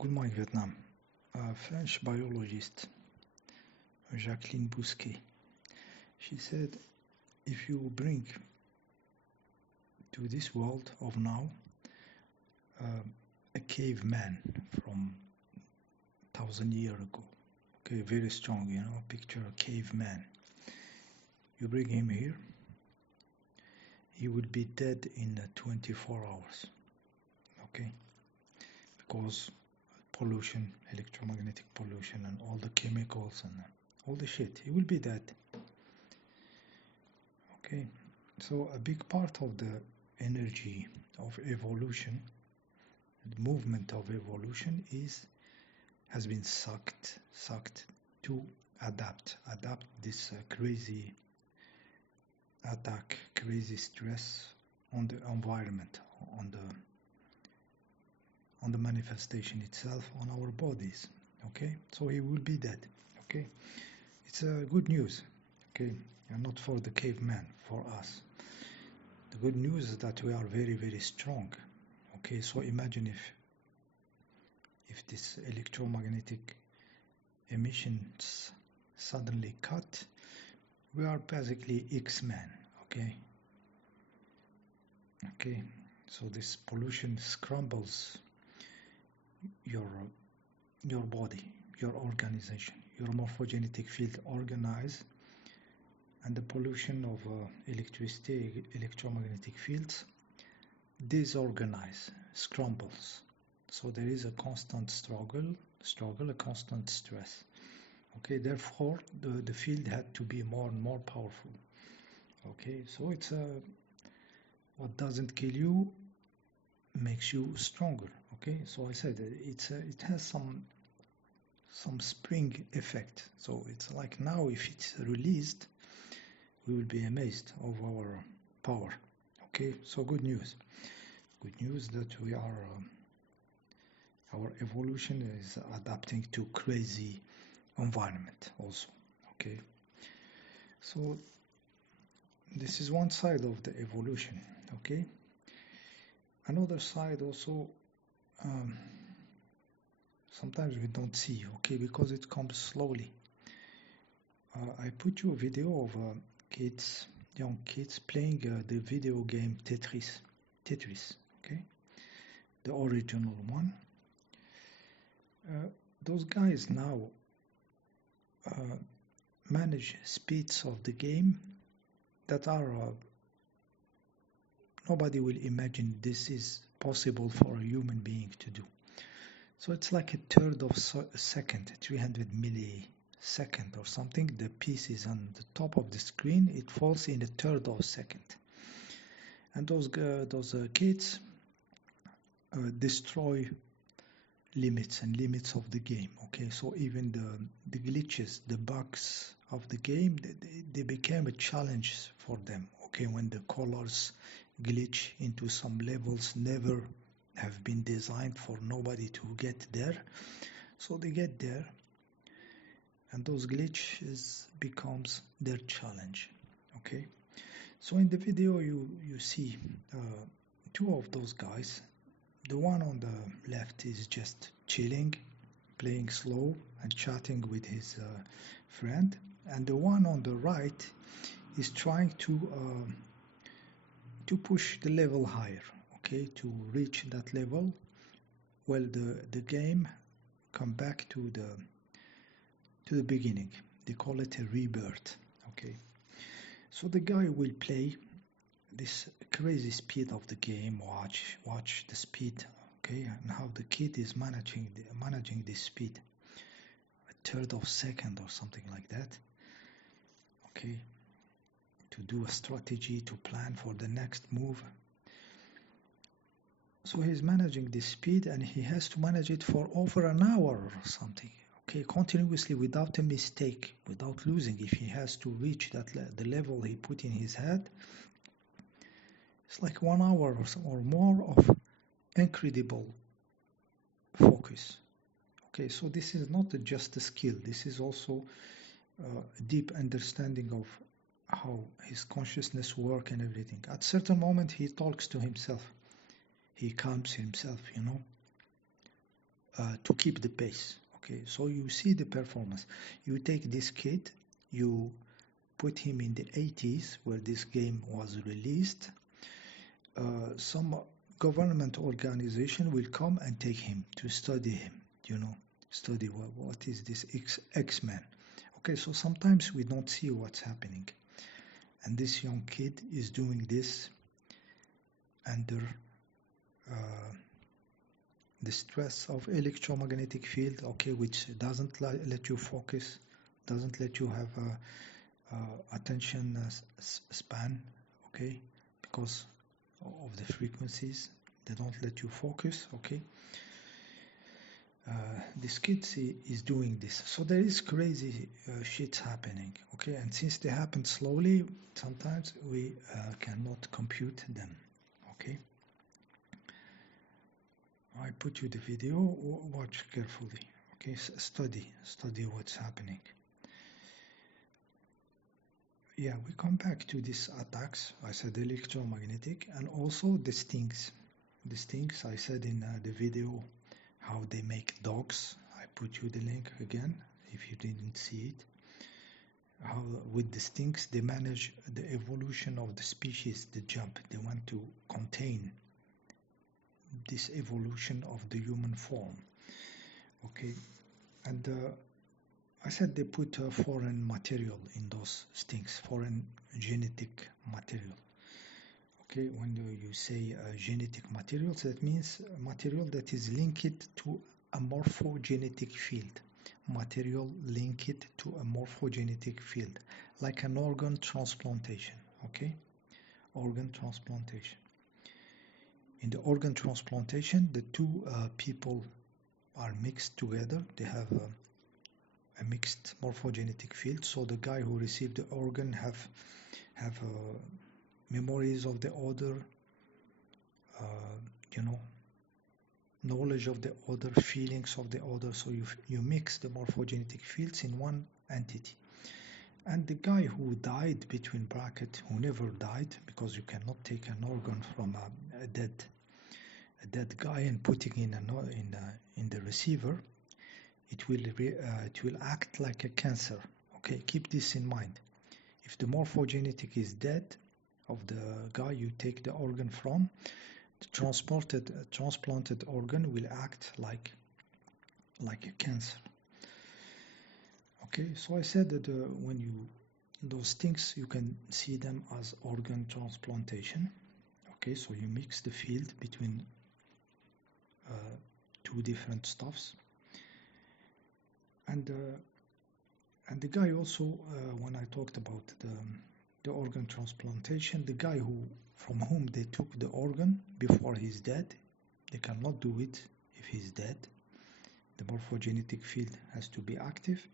Good morning, Vietnam. A French biologist, Jacqueline Bousquet, she said, if you bring to this world of now a caveman from 1,000 years ago, okay, very strong, picture a caveman. You bring him here, he would be dead in 24 hours, okay, because pollution, electromagnetic pollution, and all the chemicals and all the shit, he will be dead. Okay, so a big part of the energy of evolution, the movement of evolution has been sucked to adapt this crazy attack, crazy stress on the environment, on the manifestation itself, on our bodies. Okay, so he will be dead. Okay, it's good news. Okay, and not for the caveman, for us. The good news is that we are very, very strong. Okay, so imagine if this electromagnetic emissions suddenly cut, we are basically X-Men. Okay, so this pollution scrambles your body, your organization, your morphogenetic field organize, and the pollution of electricity, electromagnetic fields disorganize, scrambles. So there is a constant struggle, a constant stress. Okay, therefore the field had to be more and more powerful. Okay, so it's what doesn't kill you makes you stronger. Okay, so I said it has some spring effect. So it's like now if it's released, we will be amazed of our power. Okay, so good news that we are our evolution is adapting to crazy environment also. Okay, so this is one side of the evolution. Okay, another side also sometimes we don't see, okay, because it comes slowly. I put you a video of young kids playing the video game Tetris, okay, the original one. Those guys now manage speeds of the game that are nobody will imagine this is possible for a human being to do. So it's like a third of a second, 300 millisecond or something. The piece is on the top of the screen. It falls in a third of a second. And those kids destroy limits of the game. Okay, so even the glitches, the bugs of the game, they became a challenge for them. Okay, when the colors glitch into some levels never have been designed for nobody to get there, so they get there, and those glitches becomes their challenge. Okay, so in the video you see two of those guys. The one on the left is just chilling, playing slow and chatting with his friend, and the one on the right is trying to push the level higher, okay, to reach that level. Well, the game come back to the beginning. They call it a rebirth. Okay, so the guy will play this crazy speed of the game. Watch the speed, okay, and how the kid is managing this speed, a third of a second or something like that. Okay, to do a strategy, to plan for the next move. So he's managing this speed, and he has to manage it for over an hour or something. Okay, continuously, without a mistake, without losing. If he has to reach the level he put in his head, it's like 1 hour or more of incredible focus. Okay, so this is not just a skill. This is also a deep understanding of how his consciousness works and everything. At certain moment, he talks to himself. He calms himself, to keep the pace. Okay, so you see the performance. You take this kid, you put him in the 80s where this game was released. Some government organization will come and take him to study him, study what is this X-Men. Okay, so sometimes we don't see what's happening. And this young kid is doing this under the stress of electromagnetic field, okay, which doesn't let you focus, doesn't let you have attention span, okay, because of the frequencies. They don't let you focus, okay. This kid is doing this, so there is crazy shit happening, okay, and since they happen slowly, sometimes we cannot compute them, okay. I put you the video, watch carefully, okay, study what's happening. Yeah, we come back to these attacks. I said electromagnetic, and also the stings. The stings, I said in the video how they make dogs. I put you the link again if you didn't see it. How with the stings they manage the evolution of the species, the jump. They want to contain this evolution of the human form. Okay, and I said they put foreign material in those stings, foreign genetic material. Okay, when you say genetic materials, that means material that is linked to a morphogenetic field. Material linked to a morphogenetic field, like an organ transplantation. Okay, organ transplantation. In the organ transplantation, the two people are mixed together. They have a mixed morphogenetic field, so the guy who received the organ have memories of the other, knowledge of the other, feelings of the other, so you mix the morphogenetic fields in one entity. And the guy who died, between brackets, who never died, because you cannot take an organ from a dead guy and putting in the receiver, it will act like a cancer. Okay, keep this in mind. If the morphogenetic is dead of the guy you take the organ from, the transplanted organ will act like a cancer. Okay, so I said that when those things, you can see them as organ transplantation. Okay, so you mix the field between two different stuffs. And the guy also, when I talked about the organ transplantation, the guy from whom they took the organ before he's dead, they cannot do it if he's dead. The morphogenetic field has to be active.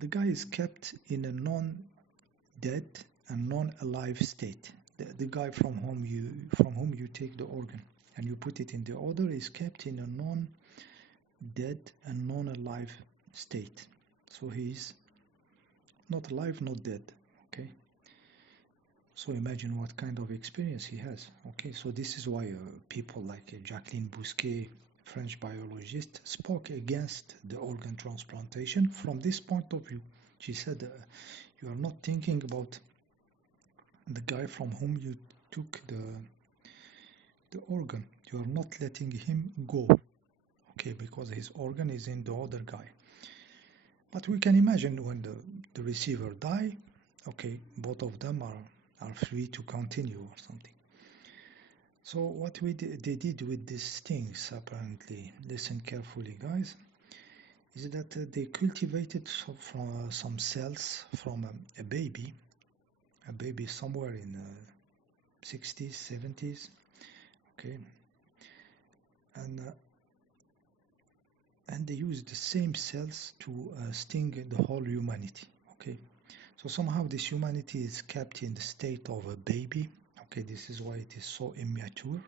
The guy is kept in a non-dead and non-alive state. The guy from whom you take the organ and you put it in the other is kept in a non-dead and non-alive state. So he's not alive, not dead. Okay. So imagine what kind of experience he has. Okay. So this is why people like Jacqueline Bousquet, French biologist, spoke against the organ transplantation from this point of view. She said, you are not thinking about the guy from whom you took the organ. You are not letting him go. Okay, because his organ is in the other guy. But we can imagine when the receiver die, okay, both of them are free to continue or something. So what they did with these things, apparently, listen carefully guys, is that they cultivated some cells from a baby somewhere in 60s, 70s, okay, and they use the same cells to sting the whole humanity. Okay, so somehow this humanity is kept in the state of a baby. Okay, this is why it is so immature,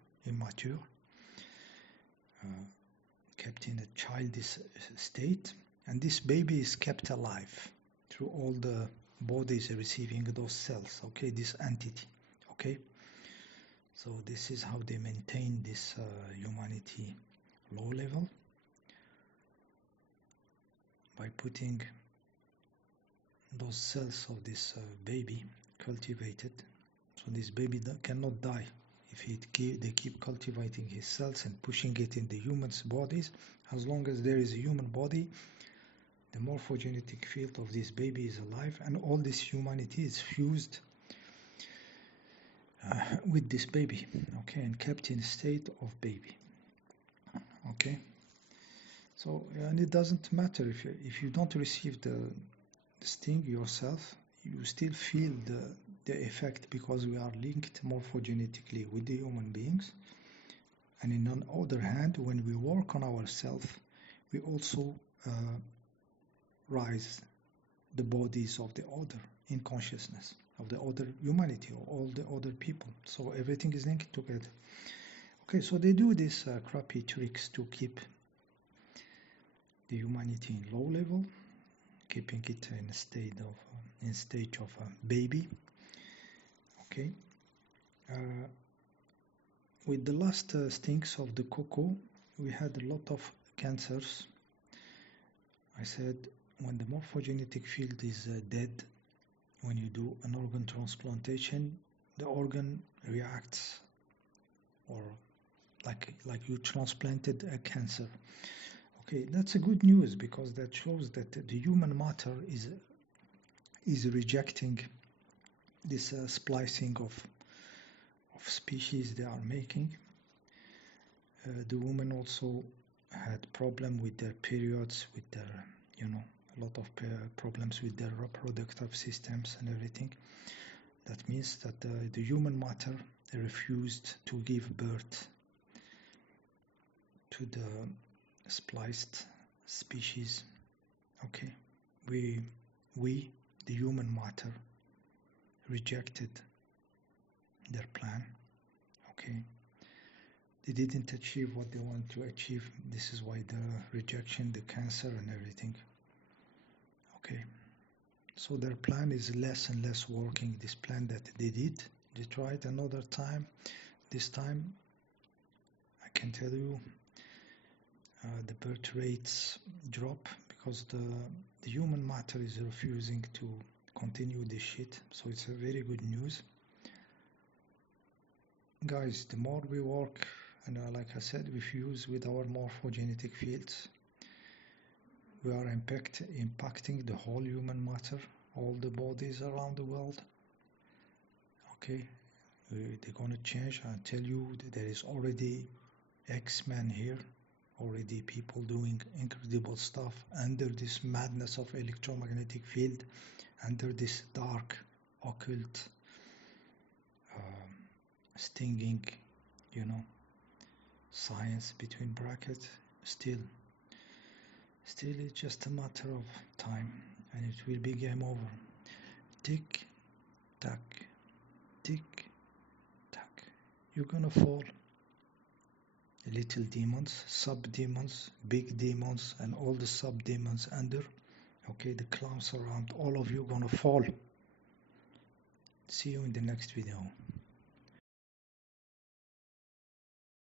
kept in a childish state, and this baby is kept alive through all the bodies receiving those cells. Okay, this entity. Okay, so this is how they maintain this humanity low level by putting those cells of this baby cultivated. So this baby cannot die if they keep cultivating his cells and pushing it in the human's bodies. As long as there is a human body, the morphogenetic field of this baby is alive, and all this humanity is fused with this baby, okay, and kept in state of baby, okay. So, and it doesn't matter if you don't receive the sting yourself, you still feel the effect, because we are linked morphogenetically with the human beings. And in on the other hand, when we work on ourselves, we also rise the bodies of the other in consciousness, of the other humanity, or all the other people. So everything is linked together. Okay, so they do these crappy tricks to keep the humanity in low level, keeping it in a state of a baby. Okay. With the last stings of the cocoa, we had a lot of cancers. I said when the morphogenetic field is dead, when you do an organ transplantation, the organ reacts, or like you transplanted a cancer. Okay, that's a good news, because that shows that the human matter is rejecting this splicing of species they are making. The women also had problem with their periods, with their, a lot of problems with their reproductive systems and everything. That means that the human matter refused to give birth to the spliced species. Okay, we the human matter rejected their plan. Okay, they didn't achieve what they wanted to achieve. This is why the rejection, the cancer and everything. Okay, so their plan is less and less working. This plan that they did, they tried another time. This time, I can tell you, the birth rates drop, because the human matter is refusing to continue this shit. So it's a very good news. Guys, the more we work, and like I said, we fuse with our morphogenetic fields, we are impacting the whole human matter, all the bodies around the world. Okay, they're gonna change. I tell you, there is already X-Men here, already people doing incredible stuff under this madness of electromagnetic field, under this dark, occult, stinging, science between brackets. Still it's just a matter of time, and it will be game over. Tick tack, tick tack. You're gonna fall. Little demons, sub-demons, big demons, and all the sub-demons under. Okay, the clowns around, all of you gonna fall. See you in the next video.